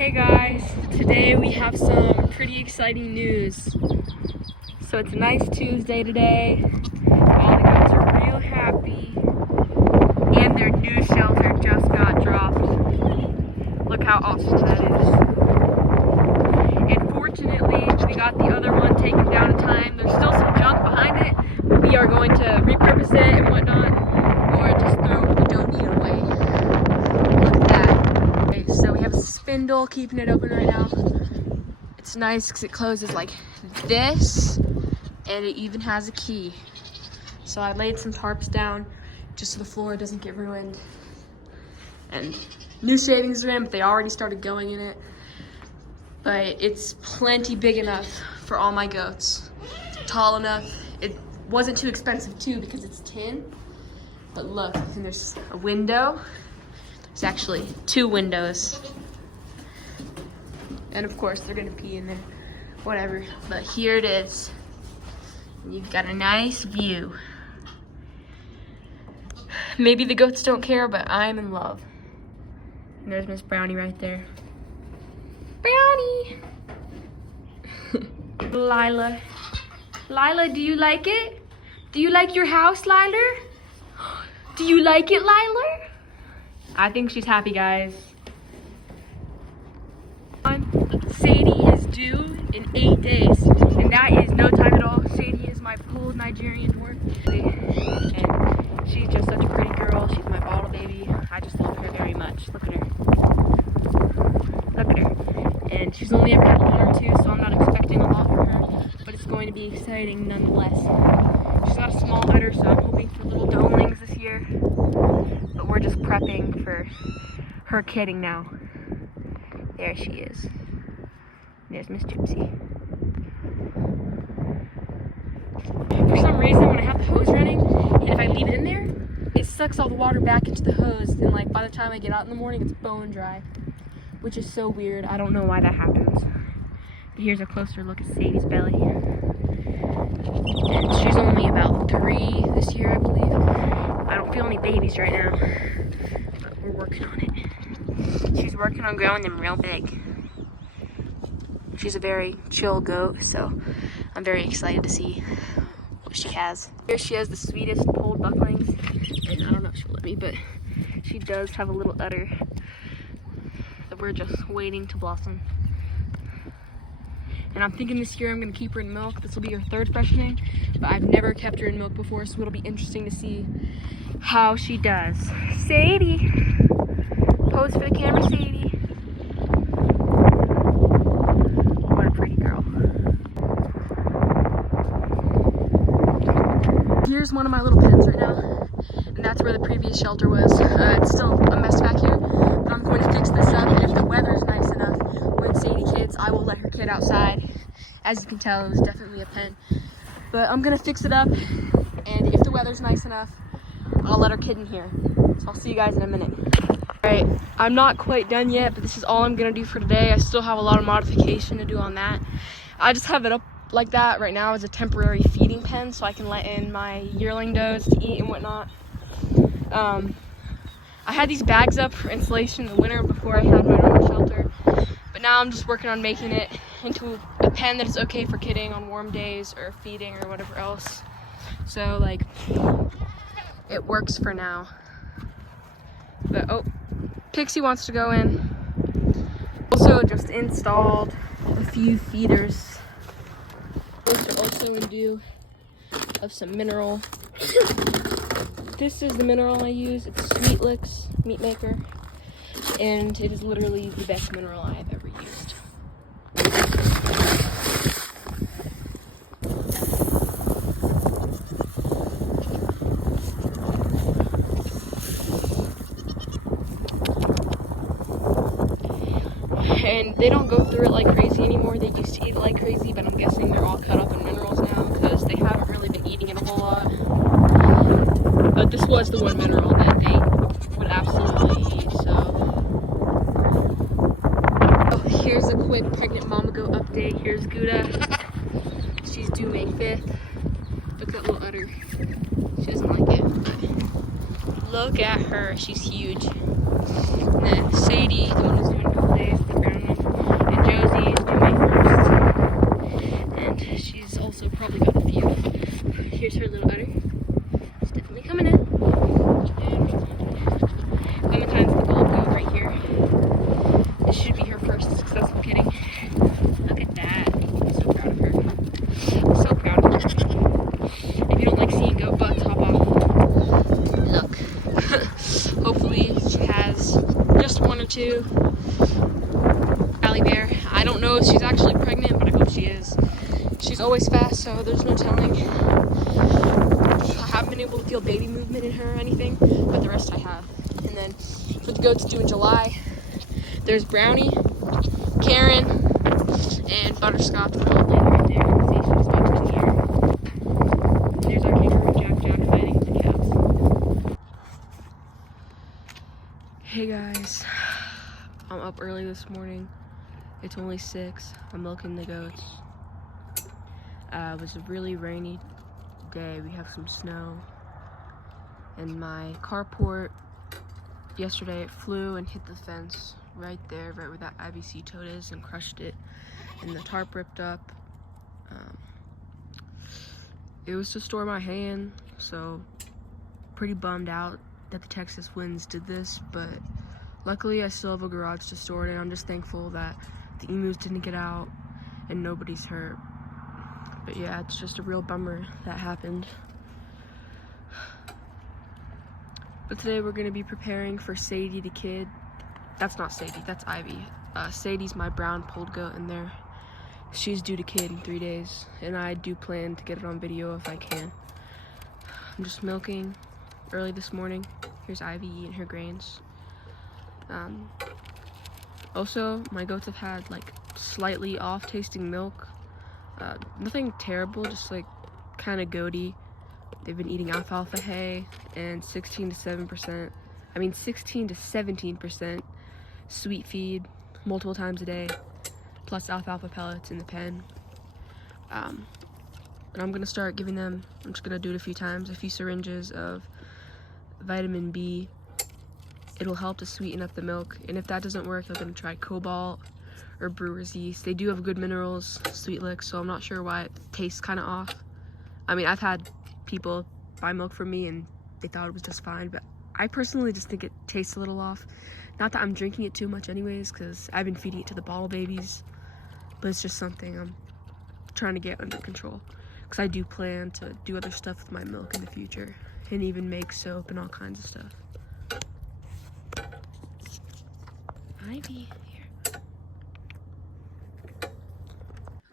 Hey guys, today we have some pretty exciting news. So it's a nice Tuesday today. All the goats are real happy. And their new shelter just got dropped. Look how awesome that is. And fortunately, we got the other one taken down in time. There's still some junk behind it. We are going to repurpose it and whatnot, or just throw what we don't need away. Look at that. Okay, so we have a spindle keeping it open right now. It's nice because it closes like this, and it even has a key. So I laid some tarps down just so the floor doesn't get ruined. And new shavings are in, but they already started going in it. But it's plenty big enough for all my goats. It's tall enough. It wasn't too expensive too because it's tin. But look, and there's a window. There's actually 2 windows. And of course they're gonna pee in there, whatever. But here it is. You've got a nice view. Maybe the goats don't care, but I'm in love. And there's Miss Brownie right there. Brownie! Lila. Lila, do you like it? Do you like your house, Lila? Do you like it, Lila? I think she's happy, guys. Sadie is due in 8 days, and that is no time at all. Sadie is my pulled Nigerian dwarf, and she's just such a pretty girl. She's my bottle baby. I just love her very much. Look at her. Look at her. And she's only ever had 1 or 2, so I'm not expecting a lot from her, but it's going to be exciting nonetheless. She's got a small udder, so I'm hoping for little domelings this year, but we're just prepping for her kidding now. There she is. There's Miss Gypsy. For some reason, when I have the hose running, and if I leave it in there, it sucks all the water back into the hose, and like by the time I get out in the morning, it's bone dry, which is so weird. I don't know why that happens. But here's a closer look at Sadie's belly. And she's only about 3 this year, I believe. I don't feel any babies right now, but we're working on it. She's working on growing them real big. She's a very chill goat, so I'm very excited to see what she has. Here she has the sweetest pulled bucklings, and I don't know if she'll let me, but she does have a little udder that we're just waiting to blossom. And I'm thinking this year I'm going to keep her in milk. This will be her 3rd freshening, but I've never kept her in milk before, so it'll be interesting to see how she does. Sadie! Pose for the camera, Sadie. What a pretty girl. Here's one of my little pens right now, and that's where the previous shelter was. It's still a mess back here, but I'm going to fix this up, and if the weather's nice enough when Sadie kids, I will let her kid outside. As you can tell, it was definitely a pen. But I'm gonna fix it up, and if the weather's nice enough, I'll let her kid in here. So I'll see you guys in a minute. Alright, I'm not quite done yet, but this is all I'm gonna do for today. I still have a lot of modification to do on that. I just have it up like that right now as a temporary feeding pen, so I can let in my yearling does to eat and whatnot. I had these bags up for insulation in the winter before I had my normal shelter, but now I'm just working on making it into a pen that is okay for kidding on warm days or feeding or whatever else. So like, it works for now. But oh, Pixie wants to go in. Also just installed a few feeders. Those are also in lieu of some mineral. This is the mineral I use. It's Sweet Licks Meat Maker, and it is literally the best mineral I have ever used. And they don't go through it like crazy anymore. They used to eat it like crazy, but I'm guessing they're all cut up in minerals now because they haven't really been eating it a whole lot. But this was the one mineral that they would absolutely eat, so. Oh, here's a quick pregnant mama goat update. Here's Gouda. She's due May 5th. Look at that little udder. She doesn't like it, but look at her. She's huge. And then Sadie, the one who's doing a couple days, the brown one. too. Allie Bear. I don't know if she's actually pregnant, but I hope she is. She's always fast, so there's no telling. I haven't been able to feel baby movement in her or anything, but the rest I have. And then for the goats due in July, there's Brownie, Karen, and Butterscotch. They're all laying right there. See, she's just about to here. And there's our kangaroo Jack fighting with the cats. Hey guys, I'm up early this morning. It's only 6. I'm milking the goats. It was a really rainy day. We have some snow. And my carport, yesterday it flew and hit the fence right there, right where that IBC toad is, and crushed it. And the tarp ripped up. It was to store my hay, so pretty bummed out that the Texas winds did this, but luckily I still have a garage to store it in. I'm just thankful that the emus didn't get out and nobody's hurt. But yeah, it's just a real bummer that happened. But today we're gonna be preparing for Sadie the kid. That's not Sadie, that's Ivy. Sadie's my brown polled goat in there. She's due to kid in 3 days, and I do plan to get it on video if I can. I'm just milking early this morning. Here's Ivy eating her grains. Also, my goats have had like slightly off tasting milk. Nothing terrible, just like kind of goaty. They've been eating alfalfa hay and 16 to 17% sweet feed multiple times a day, plus alfalfa pellets in the pen. And I'm gonna start giving them, I'm just gonna do it a few times, a few syringes of vitamin B. It'll help to sweeten up the milk, and if that doesn't work, I'm gonna try cobalt or brewer's yeast. They do have good minerals, sweet licks, so I'm not sure why it tastes kind of off. I mean, I've had people buy milk from me and they thought it was just fine, but I personally just think it tastes a little off. Not that I'm drinking it too much anyways, because I've been feeding it to the bottle babies, but it's just something I'm trying to get under control, because I do plan to do other stuff with my milk in the future, and even make soap and all kinds of stuff. Ivy, here.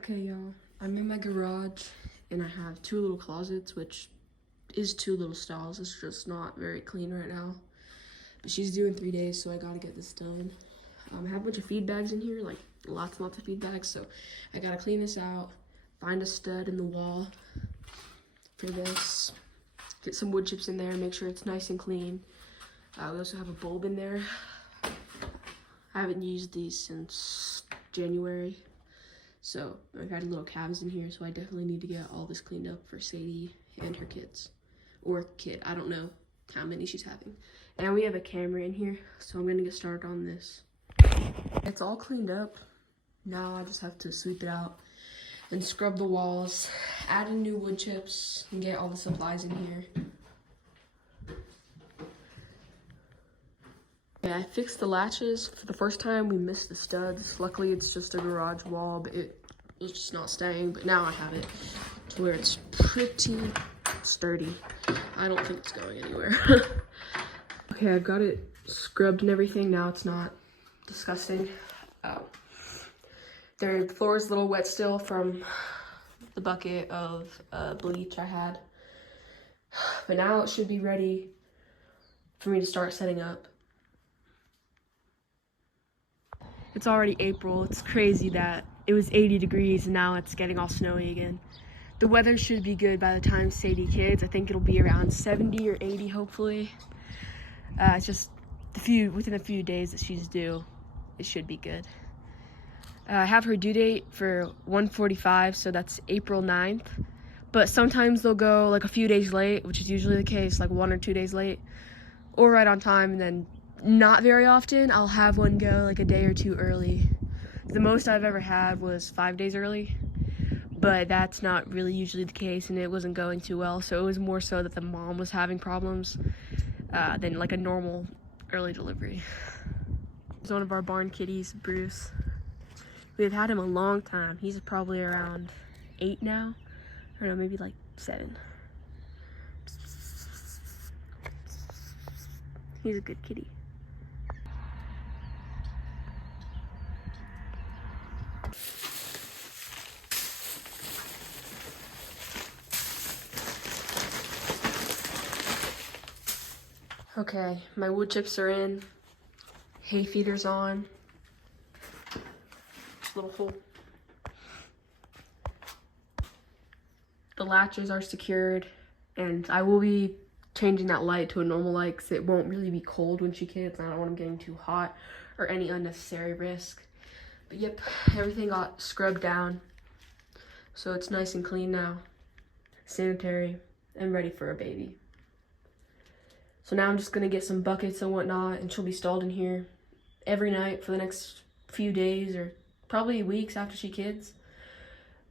Okay, y'all, I'm in my garage, and I have 2 little closets, which is 2 little stalls. It's just not very clean right now. But she's due in 3 days, so I gotta get this done. I have a bunch of feed bags in here, like lots and lots of feed bags, so I gotta clean this out, find a stud in the wall for this, get some wood chips in there, make sure it's nice and clean. We also have a bulb in there. I haven't used these since January, so I've had little calves in here, so I definitely need to get all this cleaned up for Sadie and her kids, or kid, I don't know how many she's having. And we have a camera in here, so I'm gonna get started on this. It's all cleaned up. Now I just have to sweep it out and scrub the walls, add in new wood chips, and get all the supplies in here. Yeah, I fixed the latches. For the first time, we missed the studs. Luckily, it's just a garage wall, but it was just not staying. But now I have it to where it's pretty sturdy. I don't think it's going anywhere. Okay, I've got it scrubbed and everything. Now it's not disgusting. The floor is a little wet still from the bucket of bleach I had. But now it should be ready for me to start setting up. It's already April. It's crazy that it was 80 degrees and now it's getting all snowy again. The weather should be good by the time Sadie kids. I think it'll be around 70 or 80 hopefully. It's just within a few days that she's due, it should be good. I have her due date for 1:45, so that's April 9th. But sometimes they'll go like a few days late, which is usually the case, like 1 or 2 days late, or right on time. And then not very often, I'll have one go like a day or 2 early. The most I've ever had was 5 days early, but that's not really usually the case, and it wasn't going too well. So it was more so that the mom was having problems than like a normal early delivery. Here's one of our barn kitties, Bruce. We've had him a long time. He's probably around 8 now. I don't know, maybe like 7. He's a good kitty. Okay, my wood chips are in. Hay feeder's on. Just a little hole. The latches are secured, and I will be changing that light to a normal light because it won't really be cold when she kicks. I don't want them getting too hot or any unnecessary risk. But yep, everything got scrubbed down, so it's nice and clean now, sanitary, and ready for a baby. So now I'm just gonna get some buckets and whatnot, and she'll be stalled in here every night for the next few days, or probably weeks after she kids.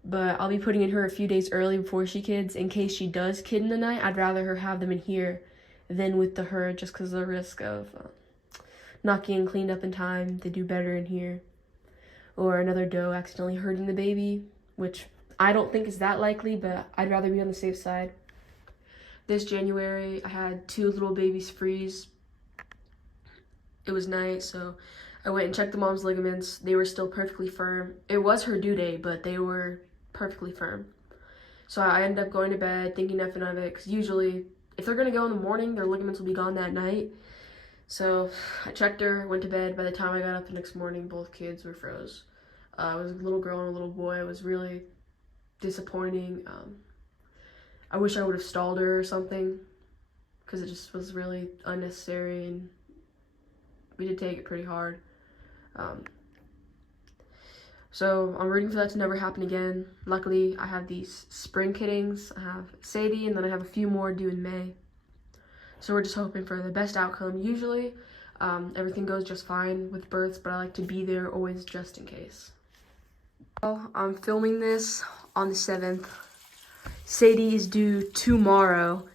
But I'll be putting in her a few days early before she kids in case she does kid in the night. I'd rather her have them in here than with the herd, just because of the risk of not getting cleaned up in time. They do better in here. Or another doe accidentally hurting the baby, which I don't think is that likely, but I'd rather be on the safe side. This January, I had 2 little babies freeze. It was night, so I went and checked the mom's ligaments. They were still perfectly firm. It was her due date, but they were perfectly firm. So I ended up going to bed thinking nothing of it, because usually if they're gonna go in the morning, their ligaments will be gone that night. So I checked her, went to bed. By the time I got up the next morning, both kids were froze. It was a little girl and a little boy. It was really disappointing. I wish I would have stalled her or something, because it just was really unnecessary, and we did take it pretty hard. So I'm rooting for that to never happen again. Luckily, I have these spring kittings. I have Sadie, and then I have a few more due in May. So we're just hoping for the best outcome. Usually, everything goes just fine with births, but I like to be there always just in case. Well, I'm filming this on the 7th. Sadie is due tomorrow.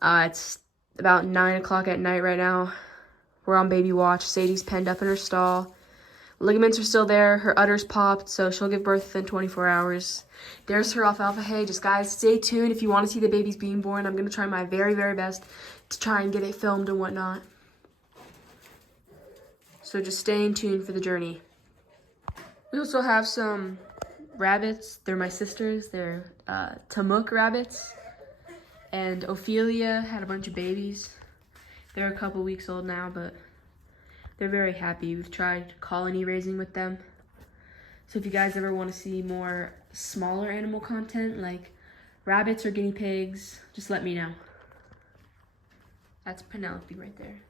It's about 9 o'clock at night right now. We're on baby watch. Sadie's penned up in her stall. Ligaments are still there. Her udder's popped, so she'll give birth within 24 hours. There's her alfalfa hay. Just guys, stay tuned if you want to see the babies being born. I'm going to try my very, very best to try and get it filmed and whatnot. So just stay in tune for the journey. We also have some rabbits. They're my sisters. They're Tamuk rabbits. And Ophelia had a bunch of babies. They're a couple weeks old now, but they're very happy. We've tried colony raising with them. So if you guys ever want to see more smaller animal content like rabbits or guinea pigs, just let me know. That's Penelope right there.